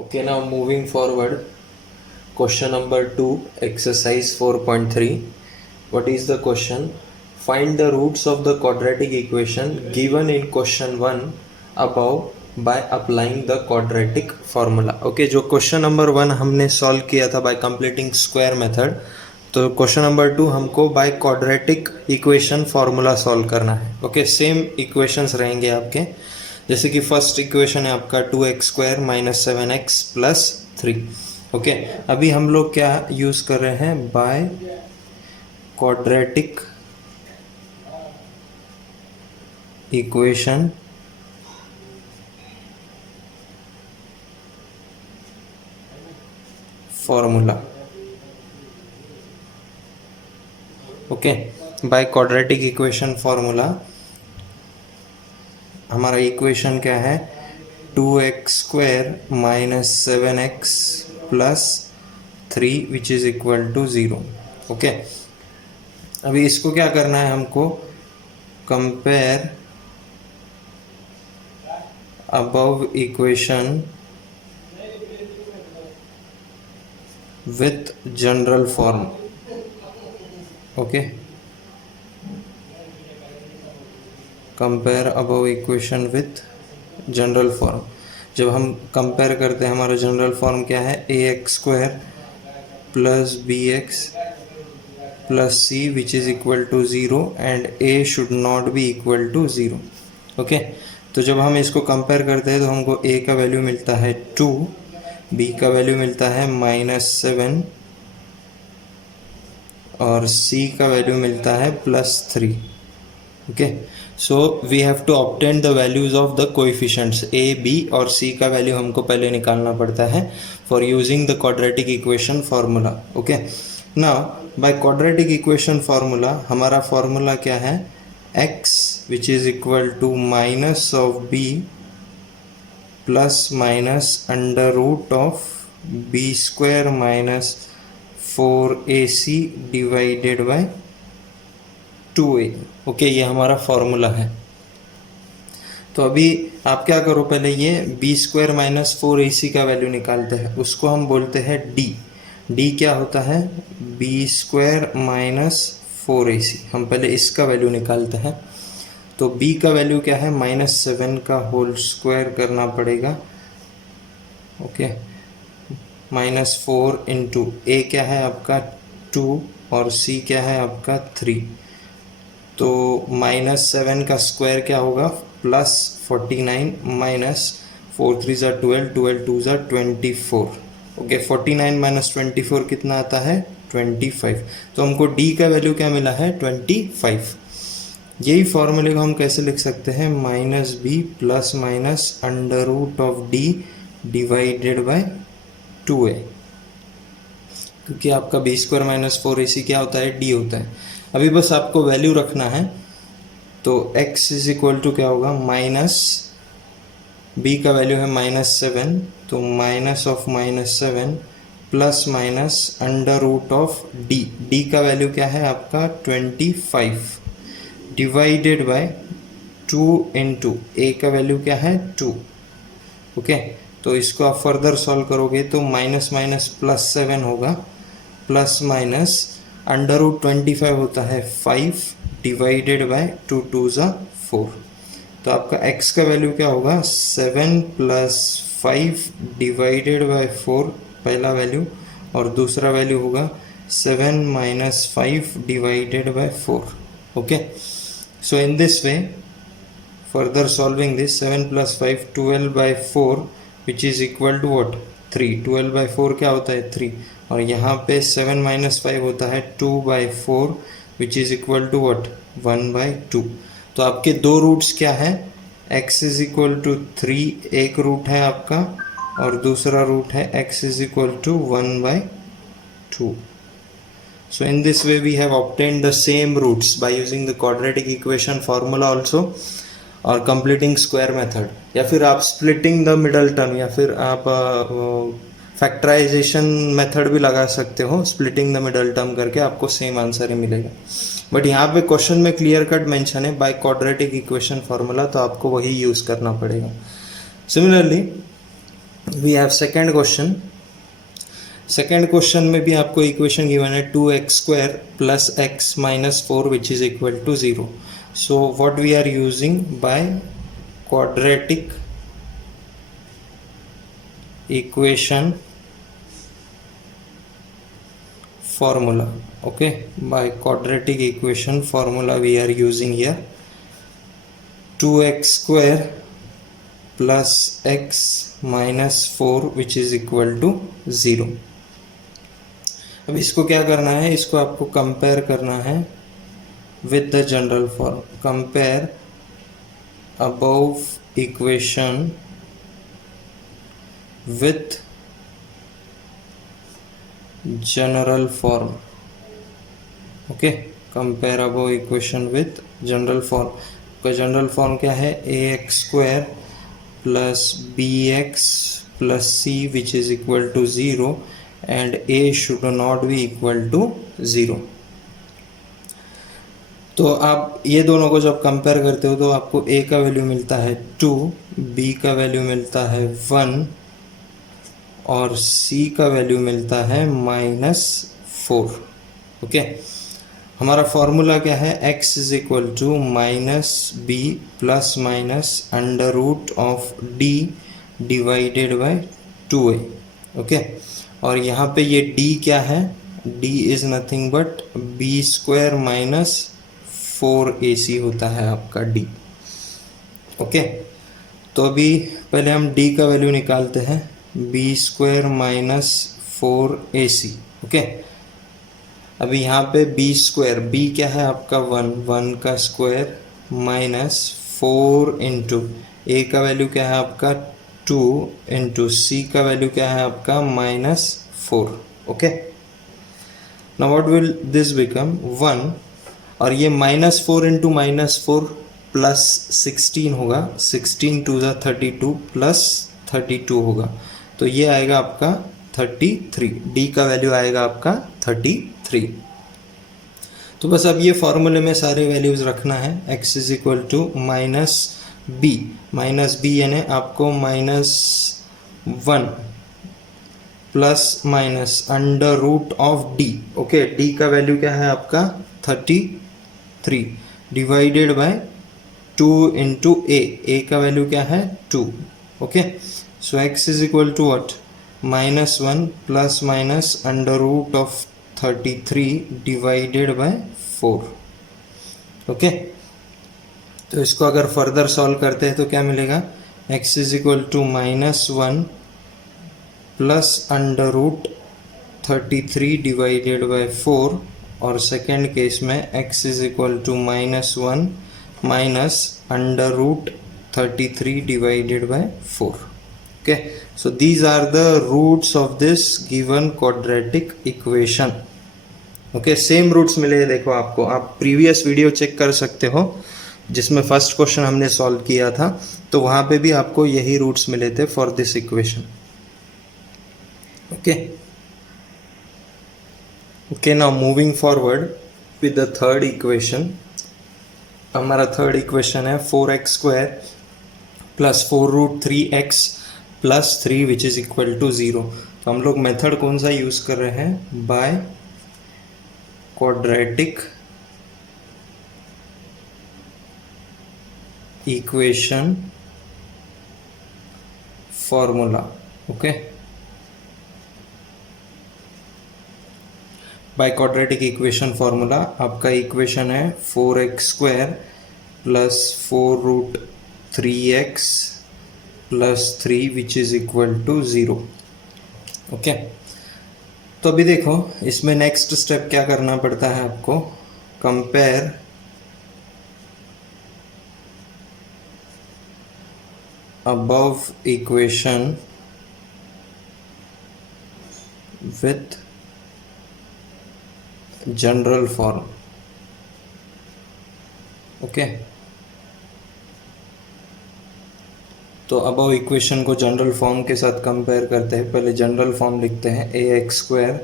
Okay, now moving forward, question number 2, exercise 4.3. What is the question? Find the roots of the quadratic equation given in question 1 above by applying the quadratic formula. Okay, जो question number 1 हमने solve किया था bye completing square method, तो question number 2 हमको bye quadratic equation formula solve करना है. Okay, same equations रहेंगे आपके. जैसे कि फर्स्ट इक्वेशन है आपका 2x² minus 7x plus 3. Okay, अभी हम लोग क्या यूज कर रहे हैं? By quadratic equation formula. Okay, by quadratic equation formula हमारा इक्वेशन क्या है? 2x² minus 7x plus 3 which is equal to 0. Okay, अभी इसको क्या करना है हमको? Compare above equation with general form. Okay, compare above equation with general form. जब हम कंपेयर करते हैं, हमारा जनरल फॉर्म क्या है? ax² plus bx plus c which is equal to 0 and a should not be equal to 0. Okay, तो जब हम इसको कंपेयर करते हैं तो हमको a का वैल्यू मिलता है 2, b का वैल्यू मिलता है -7 और c का वैल्यू मिलता है +3. Okay, so we have to obtain the values of the coefficients a, b और c का वैल्यू हमको पहले निकालना पड़ता है for using the quadratic equation formula. Okay, now by quadratic equation formula हमारा फार्मूला क्या है? x which is equal to minus of b plus minus under root of b² minus 4ac divided by 2a. Okay, ये हमारा formula है. तो अभी आप क्या करो? पहले ये b² माइनस 4ac का वैल्यू निकालते हैं, उसको हम बोलते हैं d. d क्या होता है? b² minus 4ac. हम पहले इसका वैल्यू निकालते हैं. तो b का वैल्यू क्या है? -7 का होल स्क्वायर करना पड़ेगा. ओके, -4 इंटू a क्या है आपका 2 और c क्या है आपका 3. तो -7 का स्क्वायर क्या होगा? +49 माइनस 4 3 ज़ा 12, 12 2 ज़ा 24. ओके, 49 माइनस 24 कितना आता है? 25. तो हमको d का वैल्यू क्या मिला है? 25. यही फॉर्मूले को हम कैसे लिख सकते हैं? -b plus minus under root of d divided by 2a, क्योंकि आपका b² माइनस 4ac क्या होता है? d होता है. अभी बस आपको वैल्यू रखना है. तो x इज इक्वल टू क्या होगा? माइनस b का वैल्यू है -7, तो minus of -7 plus minus under root of d. d का वैल्यू क्या है आपका? 25 डिवाइडेड बाय 2 इंटू a का वैल्यू क्या है? 2. ओके, तो इसको आप फर्दर सॉल्व करोगे तो माइनस माइनस +7 होगा, प्लस माइनस अंडर रूट 25 होता है 5 डिवाइडेड बाय 2 2 ज़ा 4. तो आपका x का वैल्यू क्या होगा? 7 प्लस 5 डिवाइडेड बाय 4 पहला वैल्यू, और दूसरा वैल्यू होगा 7 minus 5 divided by 4. Okay, so in this way further solving this, 7 plus 5 12 by 4 which is equal to what? 3. 12 by 4 क्या होता है? 3. और यहाँ पे 7 minus 5 होता है 2 by 4 which is equal to what? 1 by 2. तो आपके दो रूट्स क्या है? x is equal to 3 एक रूट है आपका, और दूसरा रूट है x is equal to 1 by 2. So in this way we have obtained the same roots by using the quadratic equation formula also, और कंप्लीटिंग स्क्वायर मेथड, या फिर आप स्प्लिटिंग द मिडल टर्म, या फिर आप फैक्टराइजेशन मेथड भी लगा सकते हो. स्प्लिटिंग द मिडल टर्म करके आपको सेम आंसर ही मिलेगा. बट यहाँ पे क्वेश्चन में क्लियर कट मेंशन है बाय क्वाड्रेटिक इक्वेशन फार्मूला, तो आपको वही यूज़ करना पड़ेगा. Similarly we have second question. Second question में भी आपको इक्वेशन गिवन है 2x² plus x minus 4 which is equal to 0। So what we are using by quadratic equation formula. Okay, by quadratic equation formula we are using here 2x square plus x minus 4 which is equal to 0। अब इसको क्या करना है, इसको आपको compare करना है with the general form। compare above equation with general form। Okay, compare above equation with general form. का जनरल फॉर्म क्या है, ax² plus bx plus c which is equal to 0 and a should not be equal to 0। तो आप ये दोनों को जब compare करते हो तो आपको a का वैल्यू मिलता है 2, b का वैल्यू मिलता है 1 और c का वैल्यू मिलता है -4। ओके, हमारा फॉर्मूला क्या है, x is equal to minus b plus minus under root of d divided by 2a। Okay, और यहाँ पे ये d क्या है, d is nothing but b² minus 4ac होता है आपका d। ओके, तो अभी पहले हम d का वैल्यू निकालते हैं, b² माइनस 4ac। ओके, अभी यहाँ पे b² b क्या है आपका 1 का स्क्वायर माइनस 4 इंटू a का वैल्यू क्या है आपका 2 इंटू c का वैल्यू क्या है आपका -4। Okay, now what will this become 1 और ये -4 इंटू -4 प्लस 16 होगा, 16 2 ज़ा 32 प्लस 32 होगा, तो ये आएगा आपका 33। d का वैल्यू आएगा आपका 33। तो बस अब ये फॉर्मूले में सारे वैल्यूज़ रखना है। x is equal to minus b यानी आपको -1 plus minus under root of d। Okay, d का वैल्यू क्या है आपका 33 डिवाइडेड बाय 2 इंटू a का वैल्यू क्या है 2। Okay, so x is equal to what, -1 plus minus under root of 33 divided by 4। Okay, तो इसको अगर फर्दर सॉल्व करते हैं तो क्या मिलेगा, x is equal to -1 plus under root 33 divided by 4, और सेकेंड केस में x is equal to -1 minus under root 33 divided by 4। okay, so these are the roots of this given quadratic equation। Okay, same roots मिले हैं, देखो आपको, आप previous video check कर सकते हो जिसमें फर्स्ट क्वेश्चन हमने सॉल्व किया था, तो वहाँ पे भी आपको यही रूट्स मिले थे for this equation. Okay okay, now moving forward with the third equation. हमारा थर्ड इक्वेशन है 4x² plus 4√3x plus 3 which is equal to 0। तो हम लोग मेथड कौन सा यूज़ कर रहे हैं, by quadratic equation formula. Okay, by quadratic equation formula आपका इक्वेशन है 4x² plus 4√3x plus 3 which is equal to 0। Okay, तो अभी देखो इसमें नेक्स्ट स्टेप क्या करना पड़ता है आपको, compare above equation with general form. Okay, तो अबव इक्वेशन को जनरल फॉर्म के साथ कंपेयर करते हैं। पहले जनरल फॉर्म लिखते हैं ax²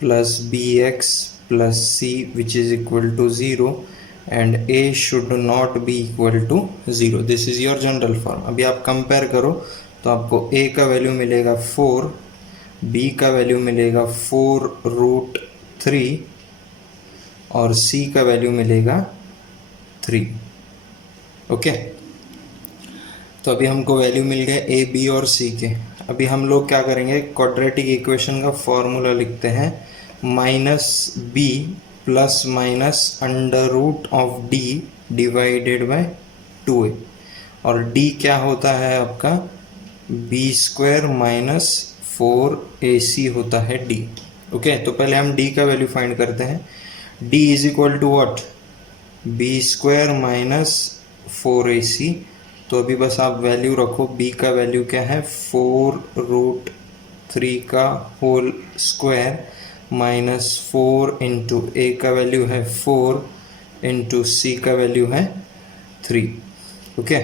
plus bx plus c which is equal to 0 and a should not be equal to 0। This is your general form. अभी आप कंपेयर करो तो आपको a का वैल्यू मिलेगा 4, b का वैल्यू मिलेगा 4√3 और c का वैल्यू मिलेगा 3। ओके, तो अभी हमको वैल्यू मिल गए a, b और c के। अभी हम लोग क्या करेंगे, क्वाड्रेटिक इक्वेशन का फॉर्मूला लिखते हैं, -b plus minus √d divided by 2a, और d क्या होता है आपका b² माइनस 4ac होता है d। ओके, तो पहले हम d का वैल्यू फाइंड करते हैं। d is equal to what, b² minus 4ac। तो अभी बस आप वैल्यू रखो, b का वैल्यू क्या है 4√3 का whole square minus 4 into a का वैल्यू है 4 इंटू c का वैल्यू है 3। ओके,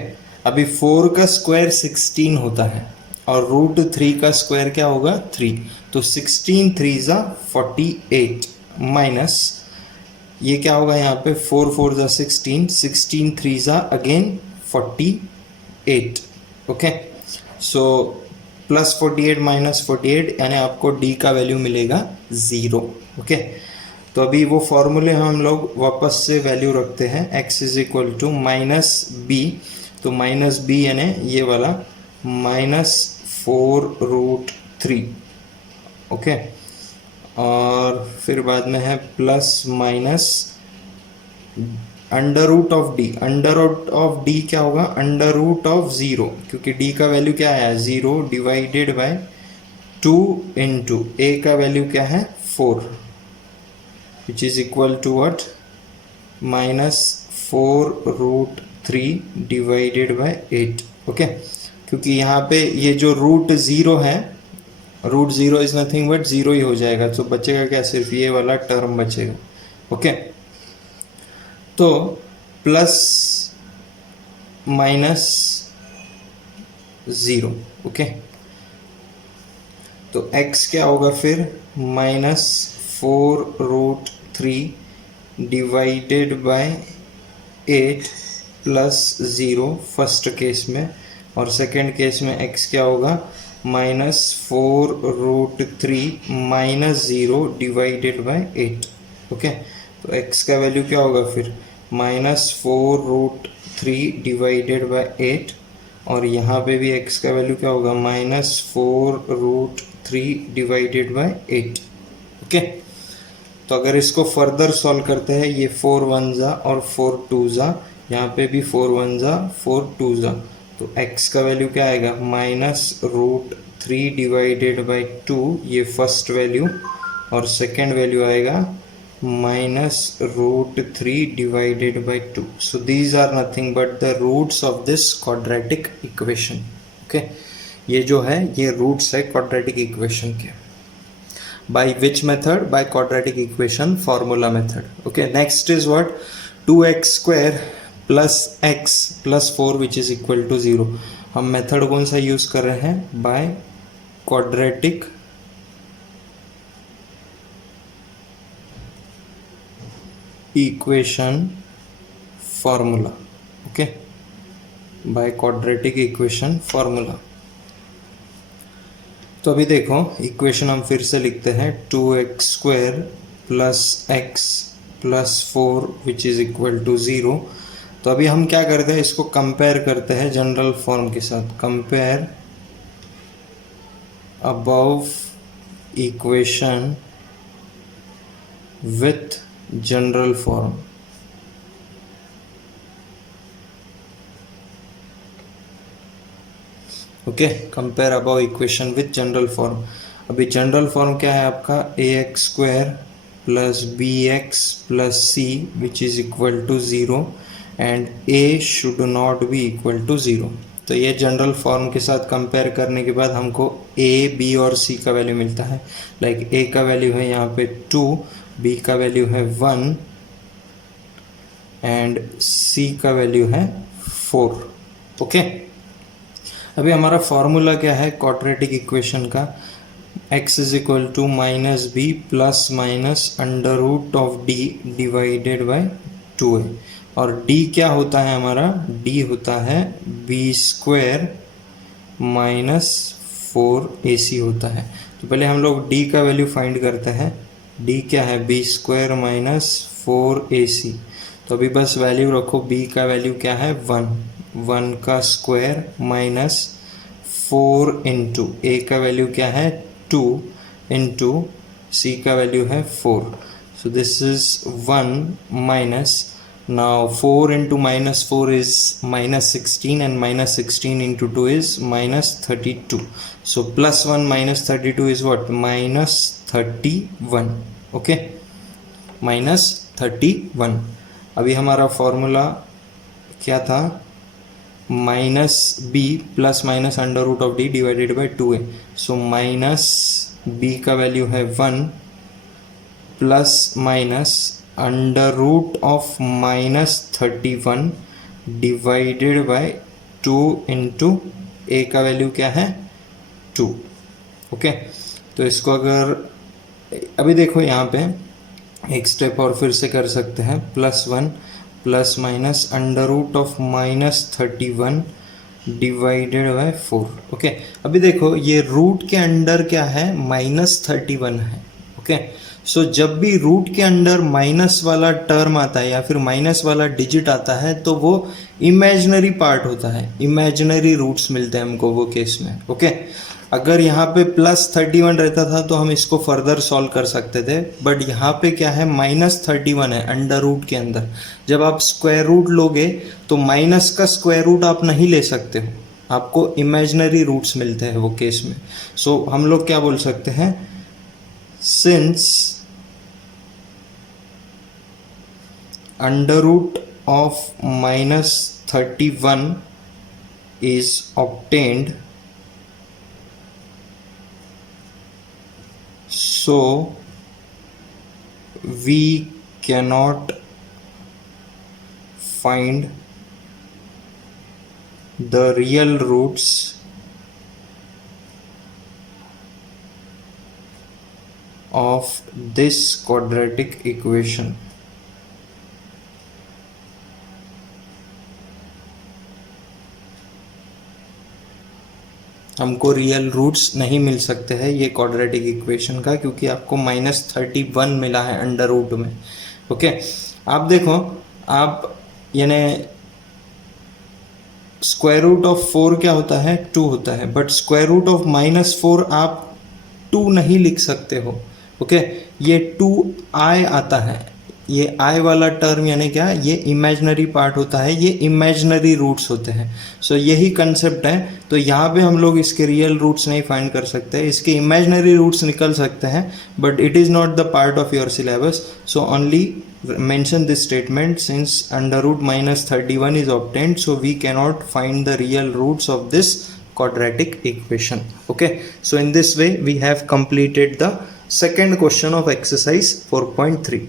अभी 4 का स्क्वायर 16 होता है और √3 का स्क्वायर क्या होगा 3, तो 16 3 ज़ा 48 माइनस ये क्या होगा यहाँ पे 4 4 ज़ा 16, 16 3 ज़ा again 48। Okay, so plus 48 minus 48 यानी आपको d का वैल्यू मिलेगा 0। ओके, तो अभी वो फॉर्मूले हम लोग वापस से वैल्यू रखते हैं, x is equal to -b, तो -b यानी ये वाला -4√3। ओके, और फिर बाद में है प्लस माइनस √d। √d क्या होगा √0, क्योंकि d का वैल्यू क्या है 0 डिवाइडेड बाय 2 इंटू a का वैल्यू क्या है 4, which is equal to what -4√3 divided by 8। Okay, क्योंकि यहाँ पे ये जो √0 है, √0 इज नथिंग बट 0 ही हो जाएगा, तो बचेगा क्या, सिर्फ ये वाला टर्म बचेगा। ओके, तो प्लस माइनस 0। ओके, तो x क्या होगा फिर -4√3 divided by 8 plus 0 first case में, और सेकंड केस में x क्या होगा -4√3 माइनस 0 डिवाइडेड बाय 8। ओके, तो x का वैल्यू क्या होगा फिर -4√3 डिवाइडेड बाय 8, और यहाँ पे भी x का वैल्यू क्या होगा -4√3 डिवाइडेड बाय 8। ओके, तो अगर इसको फर्दर सॉल्व करते हैं, ये 4 1 ज़ा और 4 2 ज़ा, यहाँ पे भी 4 1 ज़ा 4 2 ज़ा, तो x का वैल्यू क्या आएगा -√3 डिवाइडेड बाय 2, ये फर्स्ट वैल्यू, और सेकेंड वैल्यू आएगा -√3 divided by 2. So these are nothing but the roots of this quadratic equation. Okay, ये जो है ये roots है quadratic equation के। By which method? By quadratic equation formula method. Okay, next is what, 2x square plus x plus 4 which is equal to 0. हम method कौन सा use कर रहे हैं, by quadratic equation formula. Okay, by quadratic equation formula. तो अभी देखो equation हम फिर से लिखते हैं, 2x² plus x plus 4 which is equal to 0। तो अभी हम क्या करते हैं, इसको कंपेयर करते हैं जनरल फॉर्म के साथ। Compare above equation with general form. Okay, compare above equation with general form. अभी जनरल फॉर्म क्या है आपका, ax² plus bx plus c which is equal to 0 and a should not be equal to 0। तो ये general form के साथ compare करने के बाद हमको a, b और c का वैल्यू मिलता है। लाइक a का वैल्यू है यहाँ पे 2, b का वैल्यू है 1 एंड c का वैल्यू है 4। ओके, अभी हमारा फॉर्मूला क्या है क्वाड्रेटिक इक्वेशन का, x is equal to -b plus minus √d divided by 2a, और d क्या होता है हमारा, d होता है b² -4ac होता है। तो पहले हम लोग d का वैल्यू फाइंड करते हैं। d क्या है, b² - 4ac। तो अभी बस वैल्यू रखो, b का वैल्यू क्या है 1, 1 का स्क्वायर माइनस 4 इंटू a का वैल्यू क्या है 2 इंटू c का वैल्यू है 4। So this is 1 minus, now 4 into -4 is -16 and -16 into 2 is -32. So +1 - 32 is what, -31. okay, -31। अभी हमारा फॉर्मूला क्या था, -b plus minus under root of d divided by 2a। So -b का value है 1 plus minus under root of -31 divided by 2 into a का value क्या है 2। Okay, तो इसको अगर अभी देखो यहाँ पे एक स्टेप और फिर से कर सकते हैं, +1 plus minus under root of -31 divided by 4। Okay, अभी देखो ये रूट के अंडर क्या है -31 है। ओके, सो जब भी रूट के अंडर माइनस वाला टर्म आता है या फिर माइनस वाला डिजिट आता है तो वो इमेजिनरी पार्ट होता है, इमेजिनरी रूट्स मिलते हैं हमको वो केस में। ओके, अगर यहाँ पे +31 रहता था तो हम इसको फर्दर सॉल्व कर सकते थे, बट यहाँ पे क्या है -31 है अंडर रूट के अंदर। जब आप स्क्वायर रूट लोगे तो माइनस का स्क्वायर रूट आप नहीं ले सकते हो, आपको इमेजिनरी रूट्स मिलते हैं वो केस में। सो हम लोग क्या बोल सकते हैं, since under root of -31 is obtained, so we cannot find the real roots of this quadratic equation। हमको रियल रूट्स नहीं मिल सकते हैं ये क्वाड्रेटिक इक्वेशन का, क्योंकि आपको -31 मिला है अंडर रूट में। ओके, आप देखो, आप यानी स्क्वायर रूट ऑफ 4 क्या होता है 2 होता है, बट स्क्वायर रूट ऑफ -4 आप 2 नहीं लिख सकते हो। ओके, ये 2i आता है, ये i वाला टर्म यानी क्या, ये इमेजिनरी पार्ट होता है, ये इमेजिनरी रूट्स होते हैं। सो यही कंसेप्ट है। तो यहाँ पे हम लोग इसके रियल रूट्स नहीं फाइंड कर सकते, इसके इमेजिनरी रूट्स निकल सकते हैं, but it is not the part of your syllabus. So only mention this statement, since under root -31 is obtained, so we cannot find the real roots of this quadratic equation. Okay, so in this way we have completed the second question of exercise 4.3.